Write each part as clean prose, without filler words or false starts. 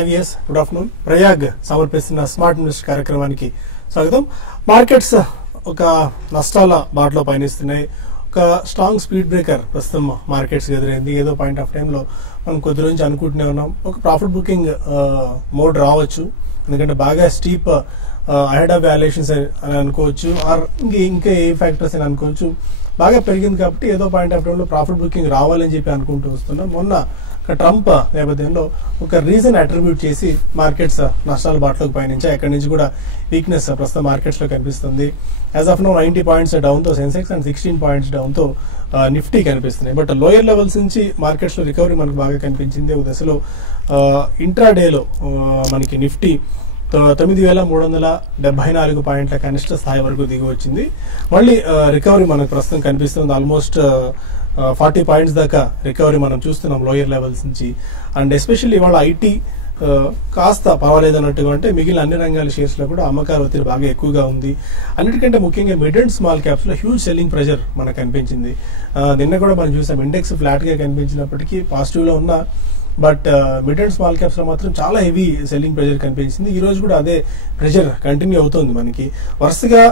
IVS good afternoon. Prayag సమర్పిస్తున్న smart invest కార్యక్రమానికి స్వాగతం. మార్కెట్స్ ఒక నష్టాల బాటలో పయనిస్తున్నాయి. ఒక స్ట్రాంగ్ స్పీడ్ బ్రేకర్ ప్రస్తుతం మార్కెట్స్ ఎదురైంది. ఏదో పాయింట్ ఆఫ్ టైంలో మనం కొద్ది నుంచి అనుకుంటూనే ఉన్నాం ఒక ప్రాఫిట్ బుకింగ్ మోడ్ రావచ్చు, ఎందుకంటే బాగా స్టీప్ అహెడ్ ఆఫ్ వాల్యుయేషన్స్ అని అనుకోవచ్చు, ఆర్ ఇంకా ఏ ఫ్యాక్టర్స్ అని అనుకోవచ్చు. బాగా పెరిగింది కాబట్టి ఏదో పాయింట్ ఆఫ్ టైంలో ప్రాఫిట్ బుకింగ్ రావాలని చెప్పి అనుకుంటూ వస్తున్నాం. మొన్న ట్రంప్ నేపథ్యంలో ఒక రీజన్ అట్రిబ్యూట్ చేసి మార్కెట్స్ నష్టాల బాటలోకి పయనించాయి. అక్కడి నుంచి కూడా వీక్నెస్ ప్రస్తుతం మార్కెట్స్ లో కనిపిస్తుంది. As of now 90 points down తో సెన్సెక్స్ అండ్ 16 పాయింట్స్ డౌన్ తో నిఫ్టీ కనిపిస్తున్నాయి. బట్ లోయర్ లెవెల్స్ నుంచి మార్కెట్స్ లో రికవరీ మనకు బాగా కనిపించింది. ఒక దశలో ఇంట్రాడేలో మనకి నిఫ్టీ 9374 పాయింట్ల కనిష్ట స్థాయి వరకు దిగి వచ్చింది. మళ్ళీ రికవరీ మనకు ప్రస్తుతం కనిపిస్తుంది. ఆల్మోస్ట్ 40 పాయింట్స్ దాకా రికవరీ మనం చూస్తున్నాం లోయర్ లెవెల్స్ నుంచి. అండ్ ఎస్పెషల్లీ ఇవాళ ఐటీ కాస్త పర్వాలేదు అన్నట్టుగా, అంటే మిగిలిన అన్ని రంగాల షేర్స్ లో కూడా అమ్మకాల ఒత్తిడి బాగా ఎక్కువగా ఉంది. అన్నిటికంటే ముఖ్యంగా మిడ్ అండ్ స్మాల్ క్యాప్స్ లో హ్యూజ్ సెల్లింగ్ ప్రెషర్ మనకు కనిపించింది. నిన్న కూడా మనం చూసాం ఇండెక్స్ ఫ్లాట్ గా కనిపించినప్పటికీ పాజిటివ్ లో ఉన్న, but mid and small caps లో మాత్రం చాలా హెవీ సెల్లింగ్ ప్రెషర్ కనిపించింది. ఈ రోజు కూడా అదే ప్రెషర్ కంటిన్యూ అవుతుంది. మనకి వరుసగా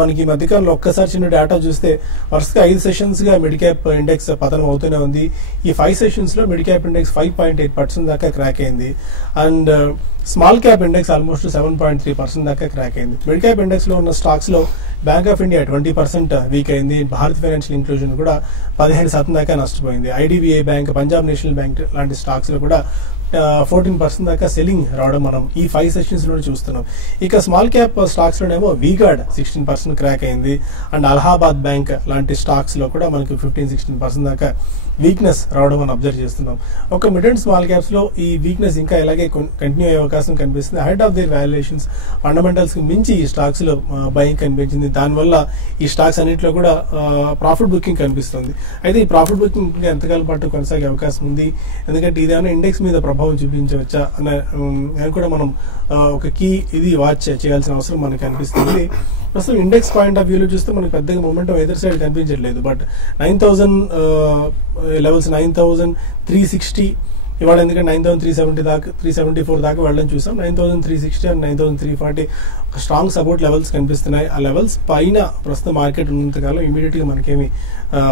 మనకి మధ్యకాలంలో ఒక్కసారి చిన్న డేటా చూస్తే వరుసగా 5 సెషన్స్ గా మిడ్ క్యాప్ ఇండెక్స్ పతనం అవుతూనే ఉంది. ఈ 5 సెషన్స్ లో మిడ్ క్యాప్ ఇండెక్స్ 5.8% దాకా క్రాక్ అయింది. And small cap index almost 7.3% దాకా క్రాక్ అయింది. మిడ్ క్యాప్ ఇండెక్స్ లో ఉన్న స్టాక్స్ లో బ్యాంక్ ఆఫ్ ఇండియా 20% వీక్ అయింది. భారత్ ఫైనాన్షియల్ ఇంక్లూజన్ కూడా 15% దాకా నష్టపోయింది. IDBI bank, Punjab national bank లాంటి స్టాక్స్ లో కూడా 14% దాకా సెల్లింగ్ రావడం మనం ఈ 5 సెషన్స్ లో చూస్తున్నాం. ఇక స్మాల్ క్యాప్ స్టాక్స్ లోనేమో వీగార్డ్ 16% క్రాక్ అయింది. అండ్ అలహాబాద్ బ్యాంక్ లాంటి స్టాక్స్ లో కూడా మనకి 15-16% దాకా వీక్నెస్ రావడం మనం అబ్జర్వ్ చేస్తున్నాం. ఒక మిడ్ అండ్ స్మాల్ క్యాప్స్ లో ఈ వీక్నెస్ ఇంకా ఇలాగే కంటిన్యూ అయ్యే అవకాశం కనిపిస్తుంది. Head of their valuations fundamentals కి మించి ఈ స్టాక్స్ లో బయింగ్ కనిపించింది. దానివల్ల ఈ స్టాక్స్ అన్నింటిలో కూడా ప్రాఫిట్ బుకింగ్ కనిపిస్తుంది. అయితే ఈ ప్రాఫిట్ బుకింగ్ ఇంకా ఎంతకాలం పాటు కొనసాగే అవకాశం ఉంది, ఎందుకంటే ఇదేమైనా ఇండెక్స్ మీద ప్రభావం చూపించవచ్చా అని కూడా మనం ఒక కీ ఇది వాచ్ చేయాల్సిన అవసరం మనకు కనిపిస్తుంది. ప్రస్తుతం ఇండెక్స్ పాయింట్ ఆఫ్ వ్యూలో చూస్తే మనకు పెద్దగా మూమెంట్ ఎదర్ సైడ్ కనిపించట్లేదు. బట్ 9000 లెవెల్స్ 9360 ఇవాళ, ఎందుకంటే 9370 దాకా 374 దాకా వెళ్ళడం చూసాం. 9360 అండ్ 9340 స్ట్రాంగ్ సపోర్ట్ లెవెల్స్ కనిపిస్తున్నాయి. ఆ లెవెల్స్ పైన ప్రస్తుతం మార్కెట్ ఉన్నంతకాలం ఇమీడియట్ గా మనకేమి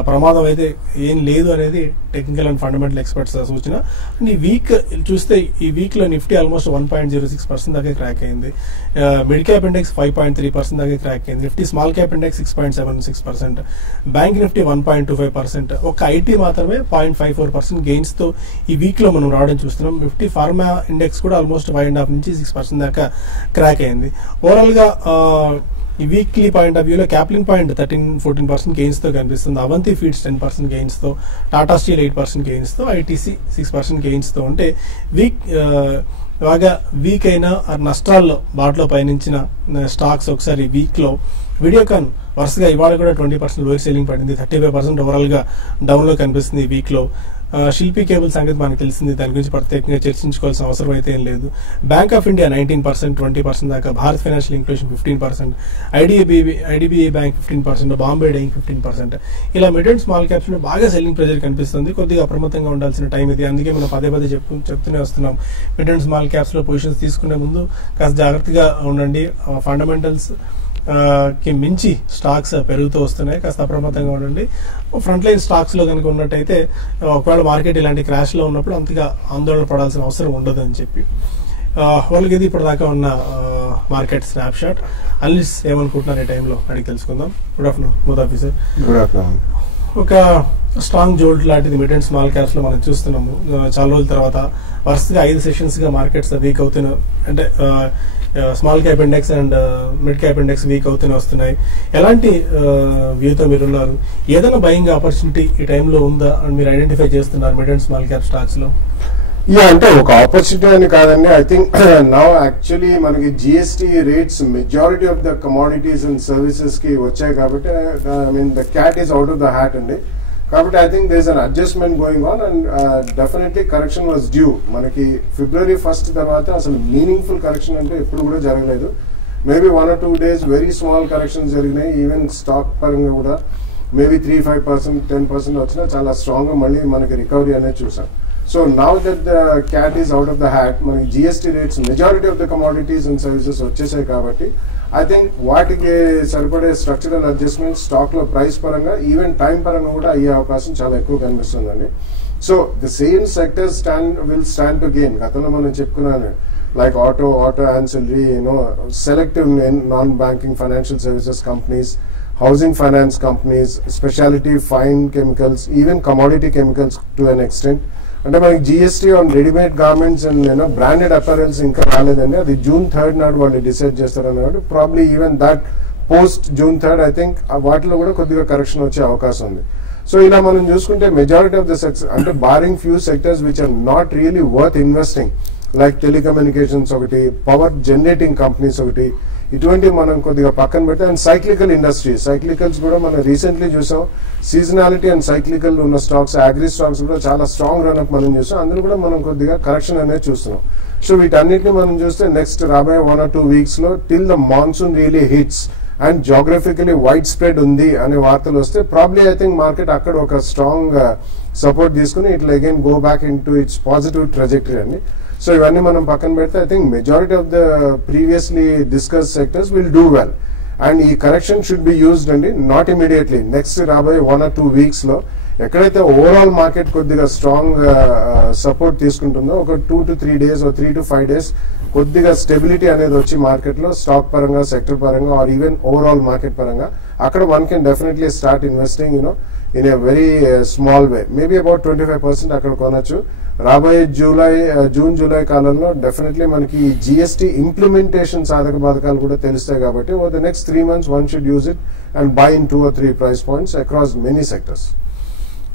ప్రమాదం అయితే ఏం లేదు అనేది టెక్నికల్ అండ్ ఫండమెంటల్ ఎక్స్పర్ట్స్ సూచన. అండ్ ఈ వీక్ చూస్తే ఈ వీక్ లో నిఫ్టీ ఆల్మోస్ట్ 1.06% దాకా క్రాక్ అయింది. మిడ్ క్యాప్ ఇండెక్స్ 5.3% దాకా క్రాక్ అయింది. Nifty small cap index 6.76%, bank Nifty 1.25%, ఒక ఐటీ మాత్రమే 0.54% గెయిన్స్ తో ఈ వీక్ లో మనం రావడం చూస్తున్నాం. నిఫ్టీ ఫార్మా ఇండెక్స్ కూడా ఆల్మోస్ట్ 5.5 నుంచి 6% దాకా క్రాక్ అయింది. ఓవరాల్ గా ఈ వీక్లీ పాయింట్ ఆఫ్ వ్యూలో క్యాప్లిన్ పాయింట్ 13-14% గెయిన్స్ తో కనిపిస్తుంది. అవంతి ఫీడ్స్ 10% గెయిన్స్ తో, టాటా స్టీల్ 8% గెయిన్స్ తో, ఐటీసీ 6% గెయిన్స్ తో ఉంటే బాగా వీక్ అయిన నష్టాల్లో బాటలో పయనించిన స్టాక్స్ ఒకసారి వీక్ లో వీడియోకాన్ వరుసగా ఇవాళ కూడా 20% లోయర్ సెల్లింగ్ పడింది. 35% ఓవరాల్ గా డౌన్ లో కనిపిస్తుంది ఈ వీక్ లో. శిల్పి కేబుల్ సంగతి మనకు తెలిసింది, దాని గురించి ప్రత్యేకంగా చర్చించుకోవాల్సిన అవసరం అయితే ఏం లేదు. బ్యాంక్ ఆఫ్ ఇండియా 19%, 20% దాకా, Bharat financial inclusion 15%, IDBI bank 15%, Bombay dyeing 15%. ఇలా మిడ్ అండ్ స్మాల్ క్యాప్స్ లో బాగా సెల్లింగ్ ప్రెజర్ కనిపిస్తుంది. కొద్దిగా అప్రమత్తంగా ఉండాల్సిన టైం ఇది. అందుకే మనం పదే చెప్తూనే వస్తున్నాం, మిడ్ అండ్ స్మాల్ క్యాప్స్ లో పొజిషన్స్ తీసుకునే ముందు కాస్త జాగ్రత్తగా ఉండండి. ఫండమెంటల్స్ కి మించి స్టాక్స్ పెరుగుతూ వస్తున్నాయి, కాస్త అప్రమత్తంగా ఉండండి. ఫ్రంట్ లైన్ స్టాక్స్ లో కనుక ఉన్నట్టయితే ఒకవేళ మార్కెట్ ఇలాంటి క్రాష్ లో ఉన్నప్పుడు అంతగా ఆందోళన పడాల్సిన అవసరం ఉండదు అని చెప్పి వాళ్ళకి ఇది ఇప్పటిదాకా ఉన్న మార్కెట్ స్నాప్ షాట్. అనలిస్ట్ ఏమనుకుంటున్నారు ఈ టైంలో అడిగి తెలుసుకుందాం. Good afternoon both officer. Good afternoon. ఒక స్ట్రాంగ్ జోల్ట్ లాంటిది మిడ్ అండ్ స్మాల్ క్యాప్స్ లో మనం చూస్తున్నాము. చాలా రోజుల తర్వాత వరుసగా 5 సెషన్స్ గా మార్కెట్స్ వీక్ అవుతున్న, అంటే small cap index and mid cap index week అవుతూనే వస్తున్నాయి. ఎలాంటి వ్యూతో మీరు ఉన్నారు? ఏదైనా బయింగ్ ఆపర్చునిటీ ఈ టైంలో ఉందా అని మీరు ఐడెంటిఫై చేస్తున్నారు mid and small cap stocks లో? అంటే ఒక ఆపర్చునిటీ అని కాదండి. ఐ థింక్ నౌ యాక్చువల్లీ మనకి GST rates majority of the commodities and services కి వచ్చాయి కాబట్టి I mean the cat is out of the hat అండి. కాబట్టి I think there is an adjustment going on and definitely correction was due. మనకి February 1st తర్వాత అసలు meaningful correction అంటే ఎప్పుడు కూడా జరగలేదు. Maybe 1 or 2 days very small corrections జరిగినాయి. ఈవెన్ స్టాక్ పరంగా కూడా మేబీ 3-5%, 10% వచ్చినా చాలా స్ట్రాంగ్ గా మళ్ళీ మనకి రికవరీ అనేది చూసాం. So now that the cat is out of the hat, మనకి GST rates majority of the commodities and services వచ్చేసాయి కాబట్టి I think వాటికి సరిపడే స్ట్రక్చరల్ అడ్జస్ట్మెంట్ స్టాక్ లో ప్రైస్ పరంగా ఈవెన్ టైం పరంగా కూడా అయ్యే అవకాశం చాలా ఎక్కువ కనిపిస్తుందండి. So the same sectors will stand to gain. గతంలో మనం చెప్పుకున్నాను like auto ancillary, selective non-banking financial services companies, housing finance companies, specialty fine chemicals, even commodity chemicals to an extent. అంటే మనకి GST on readymade garments and branded apparels ఇంకా రాలేదండి. అది June 3rd నాడు వాళ్ళు డిసైడ్ చేస్తారన్నాడు. Probably even that post June 3rd I think వాటిలో కూడా కొద్దిగా కరెక్షన్ వచ్చే అవకాశం ఉంది. సో ఇలా మనం చూసుకుంటే మెజారిటీ ఆఫ్ ద సెక్టర్స్ అంటే barring few sectors which are not really worth investing like telecommunications ఒకటి, పవర్ జనరేటింగ్ కంపెనీస్ ఒకటి, ఇటువంటి మనం కొద్దిగా పక్కన పెడితే అండ్ సైక్లికల్ ఇండస్ట్రీస్, సైక్లికల్స్ కూడా మనం రీసెంట్లీ చూసాం. సీజనాలిటీ అండ్ సైక్లికల్ ఉన్న స్టాక్స్, అగ్రి స్టాక్స్ కూడా చాలా స్ట్రాంగ్ రన్అప్ మనం చూసాం. అందులో కూడా మనం కొద్దిగా కరెక్షన్ అనేది చూస్తున్నాం. సో వీటన్నిటిని మనం చూస్తే నెక్స్ట్ రాబోయే 1 or 2 weeks లో till the monsoon really hits and geographically wide spread ఉంది అనే వార్తలు వస్తే ప్రాబ్లీ ఐ థింక్ మార్కెట్ అక్కడ ఒక స్ట్రాంగ్ సపోర్ట్ తీసుకుని it again go back in to it's positive trajectory అండి. సో ఇవన్నీ మనం పక్కన పెడితే I think majority of the previously discuss sectors will do well and ఈ కరెక్షన్ షుడ్ బి యూజ్డ్ అండి, నాట్ ఇమీడియట్లీ. నెక్స్ట్ రాబోయే 1 or 2 weeks లో ఎక్కడైతే ఓవరాల్ మార్కెట్ కొద్దిగా స్ట్రాంగ్ సపోర్ట్ తీసుకుంటుందో ఒక 2 to 3 days 3 to 5 days కొద్దిగా స్టెబిలిటీ అనేది వచ్చి మార్కెట్ లో స్టాక్ పరంగా, సెక్టర్ పరంగా ఆర్ ఈవెన్ ఓవరాల్ మార్కెట్ పరంగా అక్కడ one can definitely start investing in a very small way. Maybe about 25% అక్కడ కొనొచ్చు. రాబోయే జూన్ జూలై కాలంలో డెఫినెట్లీ మనకి జిఎస్టీ ఇంప్లిమెంటేషన్ సాధక బాధకాలు కూడా తెలుస్తాయి కాబట్టి over the next 3 months one should use it and by in 2 or 3 price points across many sectors.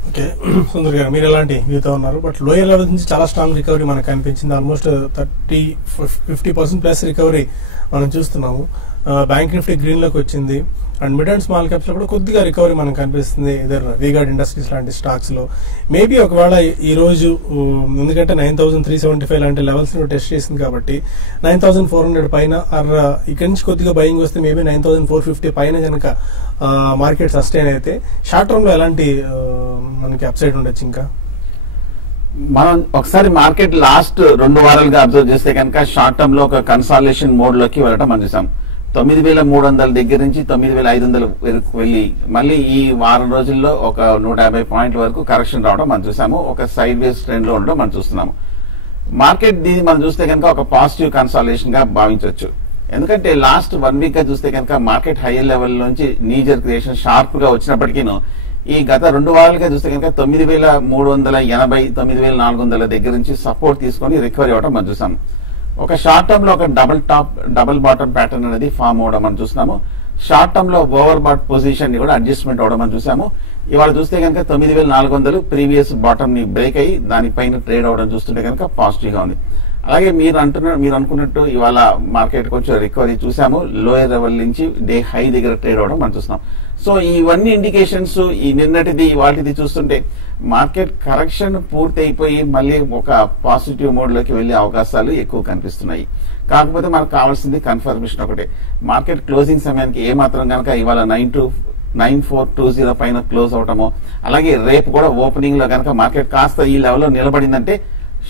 Okay Sundar గారు, మీరు ఎలాంటి వ్యూతో ఉన్నారు? బట్ లోయర్ లెవెల్ నుంచి చాలా స్ట్రాంగ్ రికవరీ మనకు కనిపించింది. ఆల్మోస్ట్ 30-50% ప్లస్ రికవరీ మనం చూస్తున్నాము. బ్యాంక్ నిఫ్టీ గ్రీన్ లోకి వచ్చింది and mid and small caps లో కూడా కొద్దిగా రికవరీ మనకు కనిపిస్తుంది. ఇదర్ వీగార్డ్ ఇండస్ట్రీస్ లాంటి స్టాక్స్ లో మేబీ ఒకవేళ ఈ రోజు ఎందుకంటే 9375 లాంటి లెవెల్స్ టెస్ట్ చేసింది కాబట్టి 9400 పైన ఇక్కడి నుంచి కొద్దిగా బయింగ్ వస్తే మేబీ 9450 పైన కనుక మార్కెట్ సస్టైన్ అయితే షార్ట్ టర్మ్ లో ఎలాంటి మనకి అప్సైడ్ ఉండొచ్చు? ఇంకా మనం ఒకసారి మార్కెట్ లాస్ట్ 2 వారాలుగా అబ్జర్వ్ చేస్తే కనుక షార్ట్ టర్మ్ లో ఒక కన్సాలిడేషన్ మోడ్ లోకి వెళ్ళటం మనం చూసాం. 9300 దగ్గర నుంచి 9500 వరకు వెళ్లి మళ్ళీ ఈ వారం రోజుల్లో ఒక 150 పాయింట్ల వరకు కరెక్షన్ రావడం మనం చూసాము. ఒక సైడ్ వేస్ ట్రెండ్ లో ఉండడం మనం చూస్తున్నాము. మార్కెట్ దీన్ని మనం చూస్తే కనుక ఒక పాజిటివ్ కన్సాలిడేషన్ గా భావించవచ్చు. ఎందుకంటే లాస్ట్ 1 week గా చూస్తే కనుక మార్కెట్ హైయర్ లెవెల్ నుంచి నీజర్ క్రియేషన్ షార్ప్ గా వచ్చినప్పటికీను ఈ గత 2 వారాలుగా చూస్తే కనుక 9380, 9400 దగ్గర నుంచి సపోర్ట్ తీసుకొని రికవరీ అవడం మనం చూసాము. ఒక షార్ట్ టర్మ్ లో ఒక డబుల్ బాటమ్ ప్యాటర్న్ అనేది ఫామ్ అవడం మనం చూస్తున్నాము. షార్ట్ టర్మ్ లో ఓవర్ బాట్ పొజిషన్ ని కూడా అడ్జస్ట్మెంట్ అవడం మనం చూసాము. ఇవాళ చూస్తే కనుక 9400 ప్రీవియస్ బాటమ్ ని బ్రేక్ అయ్యి దానిపైన ట్రేడ్ అవడం చూస్తుంటే కనుక పాజిటివ్ గా ఉంది. అలాగే మీరు అనుకున్నట్టు ఇవాళ మార్కెట్ కొంచెం రికవరీ చూసాము. లోయర్ లెవెల్ నుంచి డే హై దగ్గర ట్రేడ్ అవడం మనం చూస్తున్నాం. సో ఇవన్నీ ఇండికేషన్స్ ఈ నిన్నటిది వాటిది చూస్తుంటే మార్కెట్ కరెక్షన్ పూర్తి అయిపోయి మళ్ళీ ఒక పాజిటివ్ మోడ్ లోకి వెళ్లే అవకాశాలు ఎక్కువ కనిపిస్తున్నాయి. కాకపోతే మనకు కావాల్సింది కన్ఫర్మేషన్ ఒకటే. మార్కెట్ క్లోజింగ్ సమయానికి ఏమాత్రం కనుక ఇవాళ 9420 పైన క్లోజ్ అవటమో, అలాగే రేపు కూడా ఓపెనింగ్ లో కనుక మార్కెట్ కాస్త ఈ లెవెల్లో నిలబడిందంటే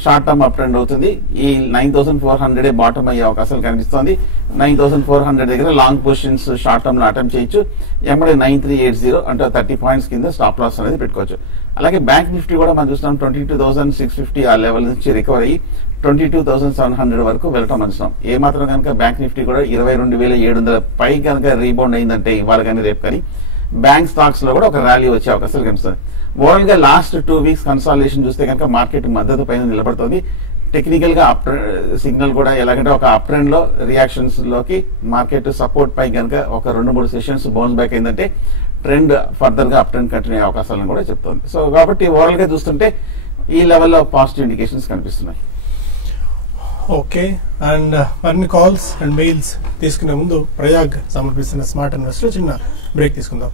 షార్ట్ టర్మ్ అప్ ట్రెండ్ అవుతుంది. ఈ 9400 బాటమ్ అయ్యే అవకాశాలు కనిపిస్తోంది. 9400 దగ్గర లాంగ్ పొజిషన్స్ షార్ట్ టర్మ్ లో అటెంప్ట్ చేయొచ్చు. ఎంబడే 9380 అంటే 30 పాయింట్స్ కింద స్టాప్ లాస్ అనేది పెట్టుకోవచ్చు. అలాగే బ్యాంక్ నిఫ్టీ కూడా మనం చూస్తున్నాం 22,650 ఆ లెవెల్ నుంచి రికవర్ అయ్యి 22,700 వరకు వెళ్ళటం చూస్తున్నాం. ఏ మాత్రం కనుక బ్యాంక్ నిఫ్టీ కూడా 22,700 పై కనుక రీబౌండ్ అయిందంటే ఇవాళ కానీ రేపు కానీ బ్యాంక్ స్టాక్స్ లో కూడా ఒక ర్యాలీ వచ్చే అవకాశాలు కనిపిస్తుంది. ఓవరాల్ గా లాస్ట్ 2 weeks కన్సాలిడేషన్ చూస్తే కనుక మార్కెట్ మద్దతు పైన నిలబడుతుంది. టెక్నికల్ గా అప్ సిగ్నల్ కూడా ఎలాగంటే ఒక అప్ ట్రెండ్ లో రియాక్షన్స్ లోకి మార్కెట్ సపోర్ట్ పై కనుక ఒక 2-3 సెషన్స్ బౌన్స్ బ్యాక్ అయిందంటే ట్రెండ్ ఫర్దర్ గా అప్ ట్రెండ్ కంటిన్యూ అయ్యే అవకాశాలను కూడా చెప్తోంది. సో కాబట్టి ఓవరాల్ గా చూస్తుంటే ఈ లెవెల్లో పాజిటివ్ ఇండికేషన్స్ కనిపిస్తున్నాయి. ఓకే, అండ్ మరిన్ని కాల్స్ అండ్ మెయిల్స్ తీసుకునే ముందు ప్రయాగ్ సమర్పిస్తున్న స్మార్ట్ ఇన్వెస్టర్ చిన్న బ్రేక్ తీసుకుందాం.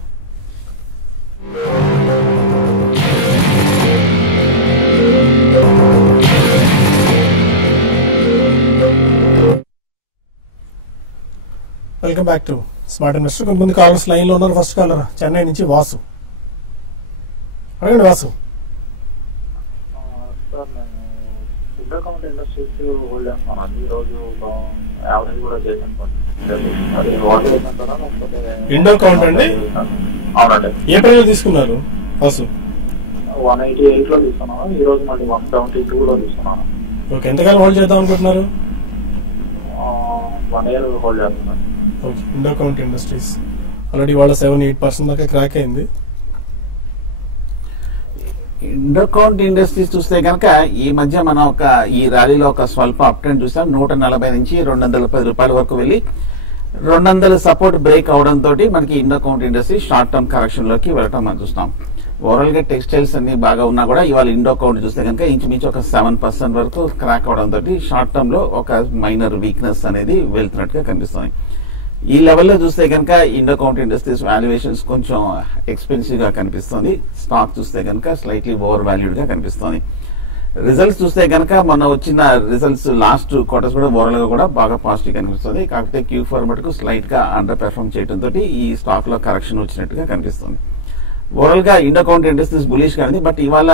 Welcome back to smart investor. కొంతమంది కాలర్స్ లైన్ లో ఉన్నారు. ఫస్ట్ కాలర్ చెన్నై నుంచి వాసు. అడగండి వాసు. సార్ నేను ఇండోకౌంట్ ఇండస్ట్రీస్ హోల్డ్ చేస్తున్నాను. ఈ రోజు యావరేజ్ కూడా చేశాను. అది వాటర్ చేస్తారా లేకపోతే ఇండోకౌంట్ అండి? అవునండి. ఏ ప్రైస్ తీసుకున్నారు? ఫస్ట్ 188 లో తీసుకున్నాను. ఈ రోజు మళ్ళీ 172 లో తీసుకున్నాను. ఓకే, ఎంతకాలం హోల్డ్ చేద్దాం అనుకుంటున్నారు? 1 year హోల్డ్ చేస్తున్నాను. ఓకే, ఇండోకౌంట్ ఇండస్ట్రీస్ ఆల్రెడీ వాళ్ళ 7-8% దాకా క్రాక్ అయింది. ఇండోకౌంట్ ఇండస్ట్రీస్ చూస్తే కనుక ఈ మధ్య మనం ఈ ర్యాలీలో ఒక స్వల్ప అప్ ట్రెండ్ చూసాం. 140 నుంచి 210 రూపాయల వరకు వెళ్ళి 200 సపోర్ట్ బ్రేక్ అవడంతో మనకి ఇండోకౌంట్ ఇండస్ట్రీ షార్ట్ టర్మ్ కరెక్షన్ లోకి వెళ్ళటం మనం చూస్తాం. ఓవరాల్ గా టెక్స్టైల్స్ అన్ని బాగా ఉన్నా కూడా ఇవాళ ఇండోకౌంట్ చూస్తే కనుక ఇంచుమించు ఒక 7% వరకు క్రాక్ అవడంతో షార్ట్ టర్మ్ లో ఒక మైనర్ వీక్నెస్ అనేది వెళ్తున్నట్టుగా కనిపిస్తుంది. ఈ లెవెల్లో చూస్తే కనుక ఇండోకౌంట్ ఇండస్ట్రీస్ వాల్యుయేషన్స్ కొంచెం ఎక్స్పెన్సివ్ గా కనిపిస్తుంది. స్టాక్ చూస్తే కనుక స్లైట్లీ ఓవర్ వాల్యూడ్ గా కనిపిస్తుంది. రిజల్ట్స్ చూస్తే కనుక మొన్న వచ్చిన రిజల్ట్స్ లాస్ట్ క్వార్టర్స్ కూడా ఓవరాల్ గా కూడా బాగా పాజిటివ్ కనిపిస్తుంది. కాకపోతే Q4 మటుకు స్లైట్ గా అండర్ పెర్ఫార్మ్ చేయడంతో ఈ స్టాక్ లో కరెక్షన్ వచ్చినట్టుగా కనిపిస్తుంది. ఓవరాల్ గా ఇండోకౌంట్ ఇండస్ట్రీస్ బులిష్ గా ఉంది. బట్ ఇవాళ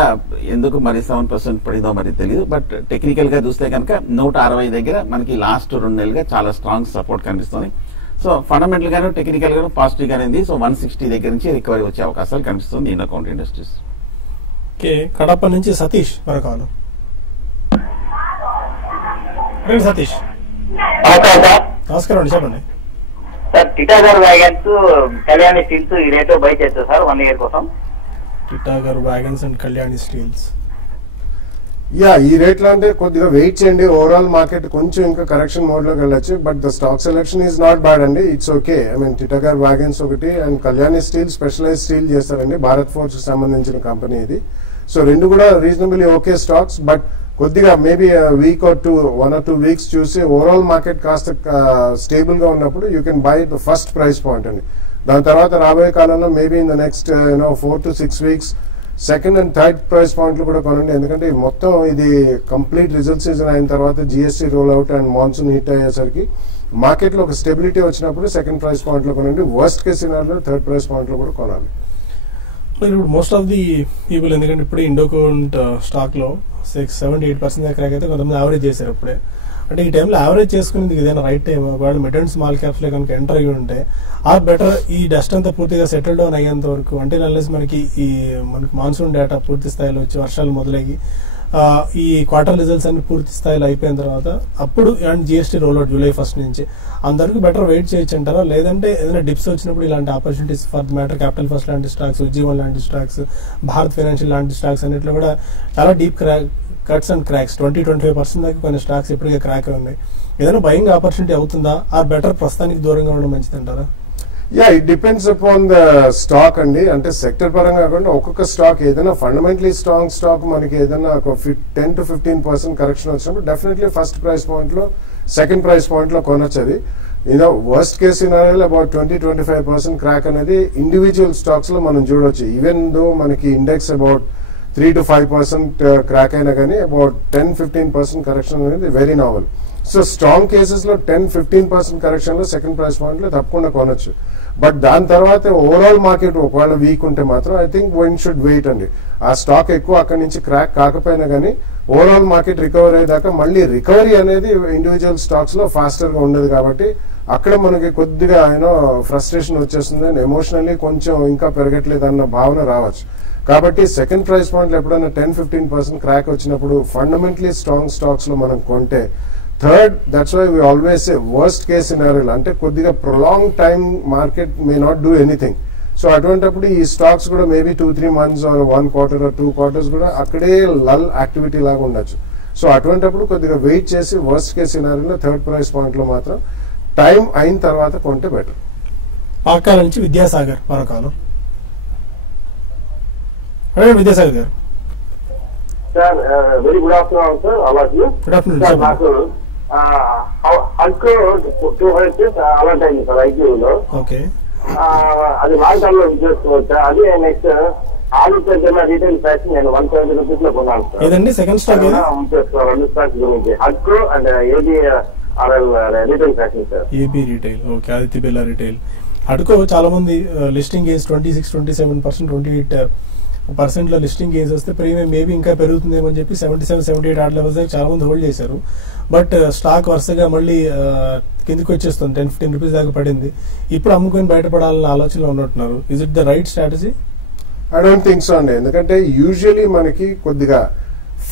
ఎందుకు మరి 7% పడిందో మరి తెలియదు. బట్ టెక్నికల్ గా చూస్తే కనుక 160 దగ్గర మనకి లాస్ట్ 2 నెలలుగా చాలా స్ట్రాంగ్ సపోర్ట్ కనిపిస్తుంది. సో ఫండమెంటల్ గాను టెక్నికల్ గాను పాజిటివ్ గానే ఉంది. సో 160 దగ్గర నుంచి రికవరీ వచ్చే అవకాశాలు కనిపిస్తుంది ఇండోకౌంట్ ఇండస్ట్రీస్. ఓకే, కడప నుంచి సతీష్ మరొకరు. సతీష్ నమస్కారం అండి, చెప్పండి. Sir Titagarh wagons Kalyani steels ఈ రేట్ బై చేస్తారు సార్ 1 year కోసం. Titagarh wagons and Kalyani steels ఈ రేట్లో అంటే కొద్దిగా వెయిట్ చేయండి. ఓవరాల్ మార్కెట్ కొంచెం ఇంకా కరెక్షన్ మోడ్ లోకి వెళ్ళొచ్చు. But the stock selection is not bad అండి. It's okay. I mean Titagarh wagons ఒకటి and Kalyani steel specialize steel చేస్తారండి. భారత్ ఫోర్జ్ కి సంబంధించిన కంపెనీ ఇది. సో రెండు కూడా రీజనబుల్లీ ఓకే స్టాక్స్. బట్ కొద్దిగా maybe week or 1 or 2 weeks చూసి ఓవరాల్ మార్కెట్ కాస్త స్టేబుల్ గా ఉన్నప్పుడు you can buy the first price point అండి. దాని తర్వాత రాబోయే కాలంలో maybe in the next 4 to 6 weeks second and third price పాయింట్లు కూడా కొనండి. ఎందుకంటే మొత్తం ఇది కంప్లీట్ రిజల్ట్ సీజన్ అయిన తర్వాత GST roll out and monsoon hit అయ్యేసరికి మార్కెట్ లో ఒక స్టెబిలిటీ వచ్చినప్పుడు సెకండ్ ప్రైస్ పాయింట్ లో కొనండి. వర్స్ట్ కేస్ సినారియోలో థర్డ్ ప్రైస్ పాయింట్ లో కూడా కొనాలి. ఇప్పుడు మోస్ట్ ఆఫ్ ది పీపుల్ ఎందుకంటే ఇప్పుడు ఇండోకౌంట్ స్టాక్ లో 6-7-8% క్రాక్ అయితే కొంతమంది యావరేజ్ చేశారు అప్పుడే. అంటే ఈ టైంలో యావరేజ్ చేసుకునేందుకు ఇదేనా రైట్ టైం? ఒకవేళ మిడ్ అండ్ స్మాల్ క్యాప్స్ లో కనుక ఎంటర్ అయ్యి ఉంటే ఆర్ బెటర్ ఈ డస్ట్ అంతా పూర్తిగా సెటిల్ డౌన్ అయ్యేంత వరకు, అంటే అన్లెస్ మనకి మాన్సూన్ డేటా పూర్తి స్థాయిలో వచ్చి వర్షాలు మొదలయ్యి ఈ క్వార్టర్ రిజల్ట్స్ అన్ని పూర్తి స్థాయిలో అయిపోయిన తర్వాత అప్పుడు and GST roll out July 1st నుంచి అందరికి బెటర్ వెయిట్ చేయొచ్చు అంటారా? లేదంటే ఏదైనా డిప్స్ వచ్చినప్పుడు ఇలాంటి opportunities for the matter capital first లాంటి స్టాక్స్, ఉజ్జీవన్ లాంటి స్టాక్స్, భారత్ ఫైనాన్షియల్ లాంటి స్టాక్స్ అన్నింటిలో కూడా చాలా డీప్ కట్స్ అండ్ క్రాక్స్ 20-25% దాకా కొన్ని స్టాక్స్ ఇప్పటికే క్రాక్ ఉన్నాయి. ఏదైనా బయింగ్ ఆపర్చునిటీ అవుతుందా ఆర్ బెటర్ ప్రస్తుతానికి దూరంగా ఉండడం మంచిది అంటారా? It depends upon the stock అండి. అంటే సెక్టర్ పరంగా కాకుండా ఒక్కొక్క స్టాక్ ఏదైనా ఫండమెంటలీ స్ట్రాంగ్ స్టాక్ మనకి ఏదైనా ఒక 10 to 15% కరెక్షన్ వచ్చినప్పుడు డెఫినెట్లీ ఫస్ట్ ప్రైస్ పాయింట్ లో సెకండ్ ప్రైస్ పాయింట్ లో కొనొచ్చు. అది వర్స్ట్ కేస్ సినారియోలో అబౌట్ 20-25% క్రాక్ అనేది ఇండివిజువల్ స్టాక్స్ లో మనం చూడొచ్చు. ఈవెన్ దో మనకి ఇండెక్స్ అబౌట్ 3 to 5% క్రాక్ అయినా కానీ అబౌట్ 10-15% కరెక్షన్ అనేది very normal. So strong cases లో 10-15% కరెక్షన్ లో సెకండ్ ప్రైస్ పాయింట్ లో తప్పకుండా కొనొచ్చు. బట్ దాని తర్వాత ఓవరాల్ మార్కెట్ ఒకవేళ వీక్ ఉంటే మాత్రం I think one should wait అండి. ఆ స్టాక్ ఎక్కువ అక్కడి నుంచి క్రాక్ కాకపోయినా కానీ ఓవరాల్ మార్కెట్ రికవర్ అయ్యేదాకా మళ్ళీ రికవరీ అనేది ఇండివిజువల్ స్టాక్స్ లో ఫాస్టర్ గా ఉండదు. కాబట్టి అక్కడ మనకి కొద్దిగా ఫ్రస్ట్రేషన్ వచ్చేస్తుంది అండ్ ఎమోషనల్లీ కొంచెం ఇంకా పెరగట్లేదు అన్న భావన రావచ్చు. కాబట్టి సెకండ్ ప్రైస్ పాయింట్ లో ఎప్పుడైనా 10-15% క్రాక్ వచ్చినప్పుడు ఫండమెంటలీ స్ట్రాంగ్ స్టాక్స్ లో మనం కొంటే third, that's why we always say worst case సినారియోలో అంటే కొద్దిగా prolong time market may not do anything. So అటువంటిప్పుడు ఈ స్టాక్స్ కూడా maybe 2-3 months or 1 quarter or 2 quarters కూడా అక్కడే లల్ యాక్టివిటీ లాగా ఉండొచ్చు. సో అటువంటిప్పుడు కొద్దిగా వెయిట్ చేసి వర్స్ట్ కేస్ సినారియోలో థర్డ్ ప్రైస్ పాయింట్ లో మాత్రం టైం అయిన తర్వాత కొంటే బెటర్. పాకాల నుంచి విద్యాసాగర్ మరొకరు. విద్యాసాగర్ గారు sir, very good afternoon sir. అలాగే సార్ నాకు హల్క్ 200 అలర్ట్ అయింది సార్ ఐక్యూలో. ఓకే, అది లాంగ్ టర్మ్ లో చేసుకోవచ్చా? అది నెక్స్ట్ ఆలోచన రీటైల్ ఫ్యాక్షన్ నేను 170 rupees లో కొన్నాను సార్. ఏదండి సెకండ్ స్టాక్? రెండు స్టాక్స్ గురించి హల్క్ and ABRL retail fashion sir. AB retail, okay, Aditya Birla retail. అటుకో చాలా మంది లిస్టింగ్ ఏజ్ 26-27%, 28 % లో లిస్టింగ్ గెయిన్స్ వస్తే ప్రీమియం మేబీ ఇంకా పెరుగుతుందేమో అని చెప్పి 77-78 ఆర్డ్ లెవెల్స్ దాకా చాలా మంది హోల్డ్ చేశారు. బట్ స్టాక్ వరుసగా మళ్ళీ కిందికి వచ్చేస్తుంది, 10-15 రూపీస్ దాకా పడింది. ఇప్పుడు అమ్ముకొని బయటపడాలన్న ఆలోచనలో ఉన్నట్టున్నారు. Is it the right strategy? I don't think so అండి. ఎందుకంటే యూజువలీ మనకి కొద్దిగా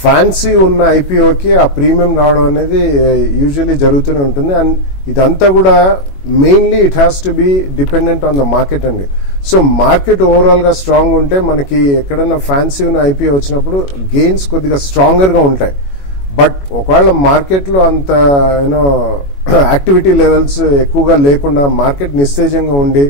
ఫ్యాన్సీ ఉన్న ఐపీఓకి ఆ ప్రీమియం రావడం అనేది యూజువలీ జరుగుతూనే ఉంటుంది. అండ్ ఇదంతా కూడా mainly it has to be dependent on the market అండి. సో మార్కెట్ ఓవరాల్ గా స్ట్రాంగ్ ఉంటే మనకి ఎక్కడైనా ఫ్యాన్సీ ఉన్న ఐపీఓ వచ్చినప్పుడు గెయిన్స్ కొద్దిగా స్ట్రాంగర్ గా ఉంటాయి. బట్ ఒకవేళ మార్కెట్ లో అంత యూనో యాక్టివిటీ లెవెల్స్ ఎక్కువగా లేకుండా మార్కెట్ నిస్తేజంగా ఉండి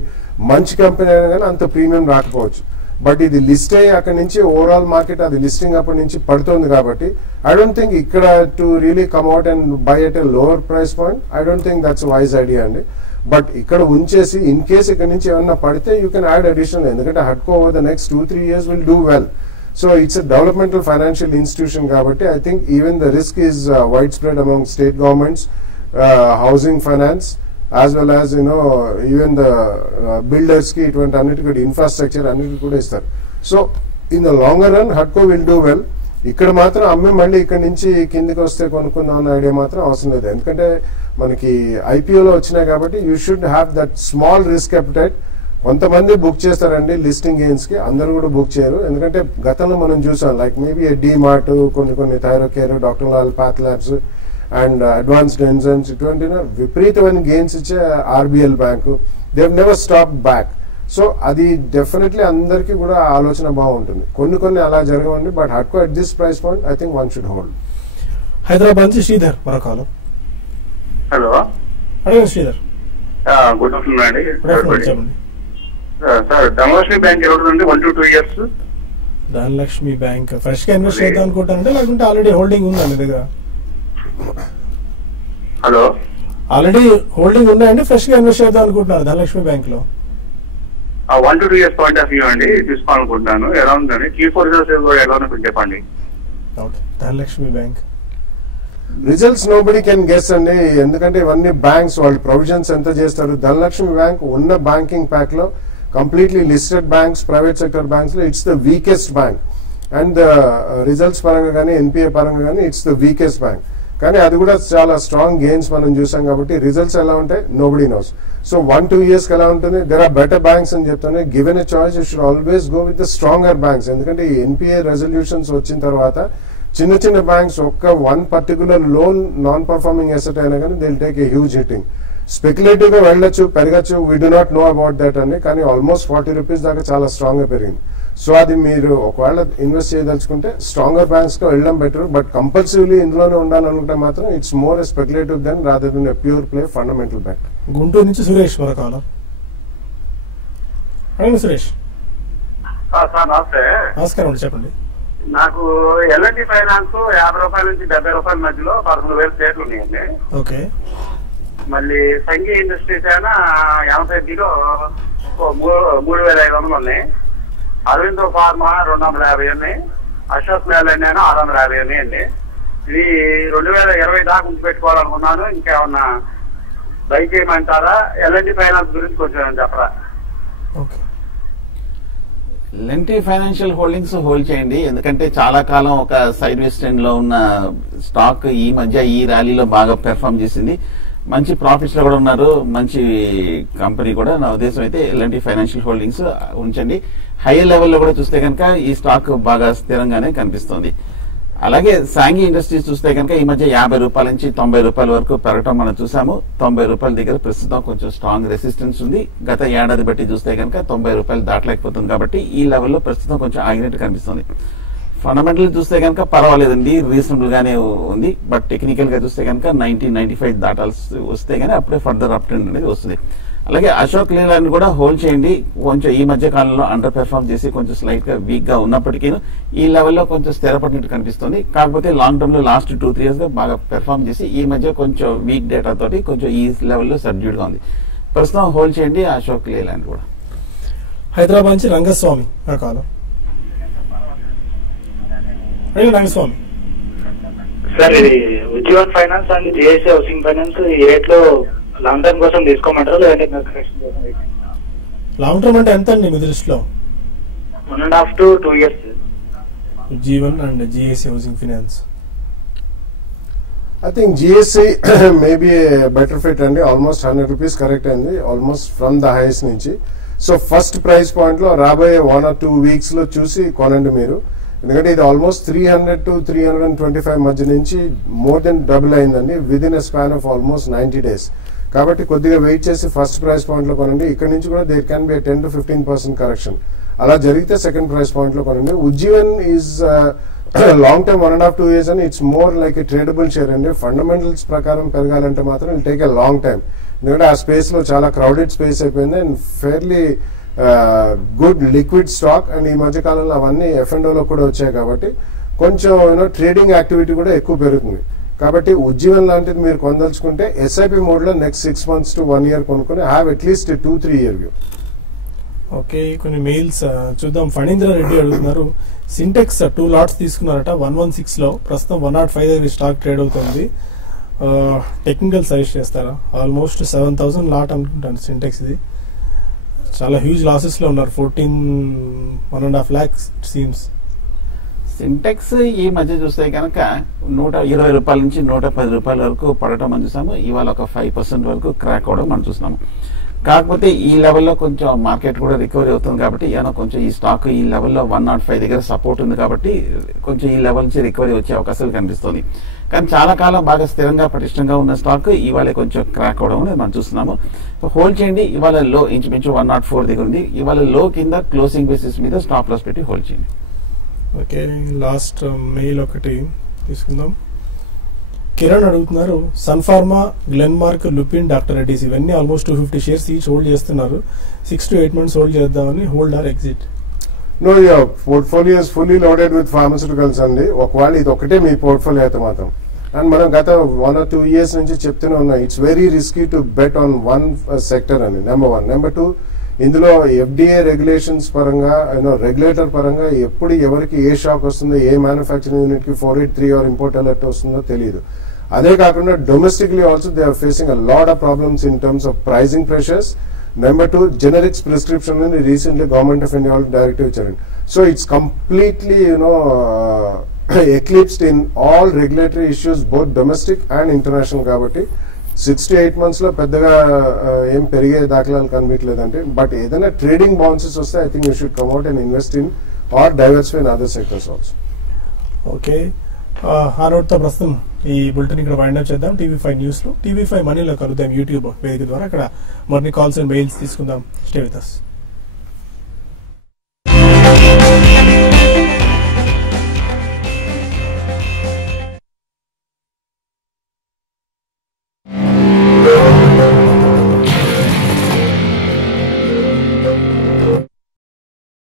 మంచి కంపెనీ అయినా కానీ అంత ప్రీమియం రాకపోవచ్చు. బట్ ఇది లిస్ట్ అయ్యి అక్కడి నుంచి ఓవరాల్ మార్కెట్ అది లిస్టింగ్ అప్పటి నుంచి పడుతుంది కాబట్టి ఐ డోంట్ థింక్ ఇక్కడ to really come out and by at a lower price point. I don't think that's wise idea అండి. బట్ ఇక్కడ ఉంచేసి ఇన్ కేస్ ఇక్కడ నుంచి ఏమన్నా పడితే యూ కెన్ యాడ్ అడిషనల్, ఎందుకంటే హడ్కో over the next 2-3 years will do well. So it's a developmental financial institution కాబట్టి I think even the risk is wide spread among state governments, housing finance, as well as even the builders ki itvanti annitikku infrastructure annitikku kuda istaru. So in the longer run HUDCO will do well. ఇక్కడ మాత్రం అమ్మి మళ్ళీ ఇక్కడ నుంచి కిందికి వస్తే కొనుక్కుందాం అన్న ఐడియా మాత్రం అవసరం లేదు. ఎందుకంటే మనకి ఐపీఓలో వచ్చినాయి కాబట్టి you should have that small risk appetite. కొంతమంది బుక్ చేస్తారండి లిస్టింగ్ గెయిన్స్ కి, అందరూ కూడా బుక్ చేయరు. ఎందుకంటే గతంలో మనం చూసాం లైక్ మేబీ డి మార్ట్, కొన్ని Thyrocare, doctor Lal path labs and Advanced Enzymes ఇటువంటి విపరీతమైన గెయిన్స్ ఇచ్చే RBL bank, they have never stop back. So అది డెఫినెట్లీ అందరికీ కూడా ఆలోచన బాగుంటుంది. కొన్ని అలా జరగవండి. బట్ హడ్కో at this price point I think one should hold. Hyderabad నుంచి శ్రీధర్ మరొకలు. హలో అడగండి శ్రీధర్. గుడ్ ఆఫ్టర్నూన్ అండి. సార్ ధనలక్ష్మి బ్యాంక్ ఎవరు 1 to 2 years? Dhanalakshmi bank fresh గా ఇన్వెస్ట్ చేద్దాం అనుకుంటానంటే లేకుంటే ఆల్రెడీ హోల్డింగ్ ఉందా మీ దగ్గర? హలో, ఆల్రెడీ హోల్డింగ్ ఉన్నాయండి, ఫ్రెష్ గా ఇన్వెస్ట్ చేద్దాం అనుకుంటున్నారు ధనలక్ష్మి బ్యాంక్ లో? 1 to 2 years point of view అండి తీసుకోవాలనుకుంటున్నాను. ఎలా ఉందండి? Q4 రిజల్ట్స్ కూడా ఎలా ఉందో చెప్పండి. Okay, Dhanalakshmi bank results nobody can guess అండి. ఎందుకంటే ఇవన్నీ బ్యాంక్స్ వాళ్ళు ప్రొవిజన్స్ ఎంత చేస్తారు. ధనలక్ష్మి బ్యాంక్ ఉన్న బ్యాంకింగ్ ప్యాక్ లో completely listed banks, private sector banks లో it's the weakest bank. And results పరంగా కానీ ఎన్పిఏ పరంగా కానీ ఇట్స్ ద వీకెస్ట్ బ్యాంక్. కానీ అది కూడా చాలా స్ట్రాంగ్ గెయిన్స్ మనం చూసాం కాబట్టి రిజల్ట్స్ ఎలా ఉంటాయి నోబడి నోస్. సో 1-2 years ఎలా ఉంటుంది, దెర్ ఆర్ బెటర్ బ్యాంక్స్ అని చెప్తాను. Given a choice you should always go with the stronger banks. ఎందుకంటే ఈ ఎన్పిఏ రెజల్యూషన్స్ వచ్చిన తర్వాత చిన్న బ్యాంక్స్ ఒక్క 1 particular loan non performing asset అయినా కానీ they will take a huge hitting. Speculative గా వెళ్ళొచ్చు, పెరగచ్చు, we do not know about that అని. కానీ ఆల్మోస్ట్ 40 రూపీస్ దాకా చాలా స్ట్రాంగ్ గా పెరిగింది. సో అది మీరు ఒకవేళ ఇన్వెస్ట్ చేయదలుచుకుంటే స్ట్రాంగర్ బ్యాంక్స్ కు వెళ్ళడం బెటర్. బట్ కంపల్సరీలీ ఇందులోనే ఉండాలనుకుంటే మాత్రం it's more speculative than rather than a pure play fundamental back. Guntur నుంచి సురేష్ మరొకలు. అడగండి సురేష్. సార్ నమస్తే. నమస్కారం అండి, చెప్పండి. నాకు ఎల్ఎన్టీ ఫైనాన్స్ 50 రూపాయల నుంచి 70 రూపాయల మధ్యలో 13,000 షేర్లు ఉన్నాయండి. ఓకే. మళ్ళీ సంఘీ ఇండస్ట్రీస్ అయినా 80లో 3,500 ఉన్నాయి. అరవిందో ఫార్మా 250 ఉన్నాయి. అశోక్ లేలాండ్ అయినా 650 ఉన్నాయండి. ఇది 2020 దాకా ఉంచి పెట్టుకోవాలనుకున్నాను. ఇంకేమన్నా బై చేయమంటారా? ఎల్ఎన్టీ ఫైనాన్స్ గురించి కొంచెం చెప్పరా? Okay, LNT financial holdings hold చేయండి. ఎందుకంటే చాలా కాలం ఒక సైడ్ వేస్ ట్రెండ్ లో ఉన్న స్టాక్ ఈ మధ్య ఈ ర్యాలీలో బాగా పెర్ఫార్మ్ చేసింది. మంచి ప్రాఫిట్స్ లో కూడా ఉన్నారు, మంచి కంపెనీ కూడా. నా ఉద్దేశం అయితే ఎల్ఎన్టీ ఫైనాన్షియల్ హోల్డింగ్స్ ఉంచండి. హైయర్ లెవెల్లో కూడా చూస్తే కనుక ఈ స్టాక్ బాగా స్థిరంగానే కనిపిస్తుంది. అలాగే సాంఘీ ఇండస్ట్రీస్ చూస్తే కనుక ఈ మధ్య 50 రూపాయల నుంచి 90 రూపాయల వరకు పెరగటం మనం చూసాము. 90 రూపాయల దగ్గర ప్రస్తుతం కొంచెం స్ట్రాంగ్ రెసిస్టెన్స్ ఉంది. గత ఏడాది బట్టి చూస్తే కనుక 90 రూపాయలు దాటలేకపోతుంది కాబట్టి ఈ లెవెల్లో ప్రస్తుతం కొంచెం ఆగినట్టు కనిపిస్తుంది. ఫండమెంటల్ చూస్తే కనుక పర్వాలేదండి, రీజనబుల్ గానే ఉంది. బట్ టెక్నికల్ గా చూస్తే కనుక 90-95 దాటాల్సి వస్తే గానీ అప్పుడే ఫర్దర్ అప్ ట్రెండ్ అనేది వస్తుంది. అలాగే అశోక్ లేలాండ్ కూడా హోల్డ్ చేయండి. కొంచెం ఈ మధ్య కాలంలో అండర్ పెర్ఫార్మ్ చేసి కొంచెం స్లైట్ గా వీక్ గా ఉన్నప్పటికీ ఈ లెవెల్లో కొంచెం స్థిరపడినట్టు కనిపిస్తుంది. కాకపోతే లాంగ్ టర్మ్ లో లాస్ట్ 2-3 years గా బాగా పెర్ఫార్మ్ చేసి ఈ మధ్య కొంచెం వీక్ డేటా తోటి కొంచెం ఈ లెవెల్లో సబ్డ్యూడ్ గా ఉంది. ప్రస్తుతం హోల్డ్ చేయండి అశోక్ లేలాండ్ కూడా. హైదరాబాద్ నుంచి రంగస్వామి రకాలు. రంగస్వామి సార్, ఇది Ujjivan finance and GSC housing finance ఈ రేట్ లో లాంగ్ టర్మ్ కోసం తీసుకోమంటారు లేదంటే లాంగ్ టర్మ్ అంటే ఎంత అండి మీ దృష్టిలో? 1.5 to 2 years. Ujjivan and GSC Housing Finance. I think GSC may be a better fit అండి. ఆల్మోస్ట్ 100 రూపీస్ కరెక్ట్ అయింది ఆల్మోస్ట్ ఫ్రమ్ ద హైయెస్ట్ నుంచి. సో ఫస్ట్ ప్రైస్ పాయింట్ లో రాబోయే 1 or 2 వీక్స్ లో చూసి కొనండి మీరు. ఎందుకంటే ఇది ఆల్మోస్ట్ 300 to 325 మధ్య నుంచి మోర్ దెన్ డబుల్ అయిందండి with in a span of almost 90 days. కాబట్టి కొద్దిగా వెయిట్ చేసి ఫస్ట్ ప్రైస్ పాయింట్ లో కొనండి. ఇక్కడ నుంచి కూడా there can be 10 to 15% correction. అలా జరిగితే సెకండ్ ప్రైస్ పాయింట్ లో కొనండి. Ujjivan is long term 1.5 to 2 years అని it's more like a tradable share అండి. ఫండమెంటల్స్ ప్రకారం పెరగాలంటే మాత్రం it take a long time. ఎందుకంటే ఆ స్పేస్ లో చాలా క్రౌడెడ్ స్పేస్ అయిపోయింది and fairly good liquid stock. And ఈ మధ్య కాలంలో అవన్నీ F&O లో కూడా వచ్చాయి కాబట్టి కొంచెం ట్రేడింగ్ యాక్టివిటీ కూడా ఎక్కువ పెరుగుతుంది. కాబట్టి ఉజ్జీవన్ లాంటిది మీరు కొనదలుచుకుంటే SIP మోడ్ లో నెక్స్ట్ 6 months to 1 year కొనుక్కొని have at least 2-3 year view. Okay, కొన్ని మెయిల్స్ చూద్దాం. ఫణీంద్ర రెడ్డి అడుగుతున్నారు, సింటెక్స్ 2 lots తీసుకున్నారట 116 లో, ప్రస్తుతం 105 దగ్గర స్టాక్ ట్రేడ్ అవుతుంది. టెక్నికల్ సజెస్ట్ చేస్తారా? ఆల్మోస్ట్ 7,000 లాట్ అనుకుంటాను సింటెక్స్. ఇది చాలా హ్యూజ్ లాసెస్ లో ఉన్నారు. 1.5 lakhs సీమ్స్. సింటెక్స్ ఈ మధ్య చూస్తే కనుక 120 రూపాయల నుంచి 110 రూపాయల వరకు పడటం మనం చూసాము. ఇవాళ ఒక 5% వరకు క్రాక్ అవడం మనం చూస్తున్నాము. కాకపోతే ఈ లెవెల్లో కొంచెం మార్కెట్ కూడా రికవరీ అవుతుంది కాబట్టి ఏమైనా కొంచెం ఈ స్టాక్ ఈ లెవెల్లో 105 దగ్గర సపోర్ట్ ఉంది కాబట్టి కొంచెం ఈ లెవెల్ నుంచి రికవరీ వచ్చే అవకాశాలు కనిపిస్తుంది. కానీ చాలా కాలం బాగా స్థిరంగా పటిష్టంగా ఉన్న స్టాక్ ఇవాళ కొంచెం క్రాక్ అవడం అనేది మనం చూస్తున్నాము. హోల్డ్ చేయండి. ఇవాళ లో ఇంచుమించు 104 దగ్గర ఉంది. ఇవాళ లో కింద క్లోజింగ్ బేసిస్ మీద స్టాప్ లాస్ పెట్టి హోల్డ్ చేయండి. ఓకే, లాస్ట్ మెయిల్ ఒకటి తీసుకుందాం. కిరణ్ అడుగుతున్నారు, సన్ఫార్మా, గ్లెన్మార్క్, లుపిన్, డాక్టర్ రెడ్డిస్ ఇవన్నీ ఆల్మోస్ట్ 250 shares ఈచ్ హోల్డ్ చేస్తున్నారు. 6 to 8 months హోల్డ్ చేద్దామని. Hold or exit? No, your portfolio is fully loaded with pharmaceuticals అండి. ఒకవేళ ఇది ఒకటే మీ పోర్ట్ఫోలియో అయితే మాత్రం. అండ్ మనం గత 1 or 2 years నుంచి చెప్తూనే ఉన్నాం, it's very risky to bet on one sector అని. నెంబర్ 1. నెంబర్ 2, ఇందులో FDA రెగ్యులేషన్స్ పరంగా రెగ్యులేటర్ పరంగా ఎప్పుడు ఎవరికి ఏ షాక్ వస్తుందో, ఏ మ్యానుఫ్యాక్చరింగ్ యూనిట్ కి 483 or ఇంపోర్ట్ అలర్ట్ వస్తుందో తెలియదు. అదే కాకుండా domestically also they are facing a lot of problems in terms of pricing pressures. Number 2, generics prescription అని రీసెంట్లీ గవర్నమెంట్ ఆఫ్ ఇండియా వాళ్ళు డైరెక్టివ్ ఇచ్చారండి. So it's completely eclipsed in all regulatory issues both domestic and international. కాబట్టి 6 to 8 months లో పెద్దగా ఏం పెరిగే దాఖలాలు కనిపించలేదంటే. బట్ ఏదైనా ట్రేడింగ్ బౌన్సెస్ వస్తే I think you should come out and invest in or diversify in other sectors also. Okay, ఆ నోట్తో ప్రస్తుతం ఈ బులెటిన్ ఇక్కడ వైండ్ అప్ చేద్దాం. TV5 న్యూస్ లో TV5 మనీలో కలుద్దాం యూట్యూబ్ వేదిక ద్వారా. అక్కడ మరిన్ని కాల్స్ అండ్ మెయిల్స్ తీసుకుందాం. Stay with us.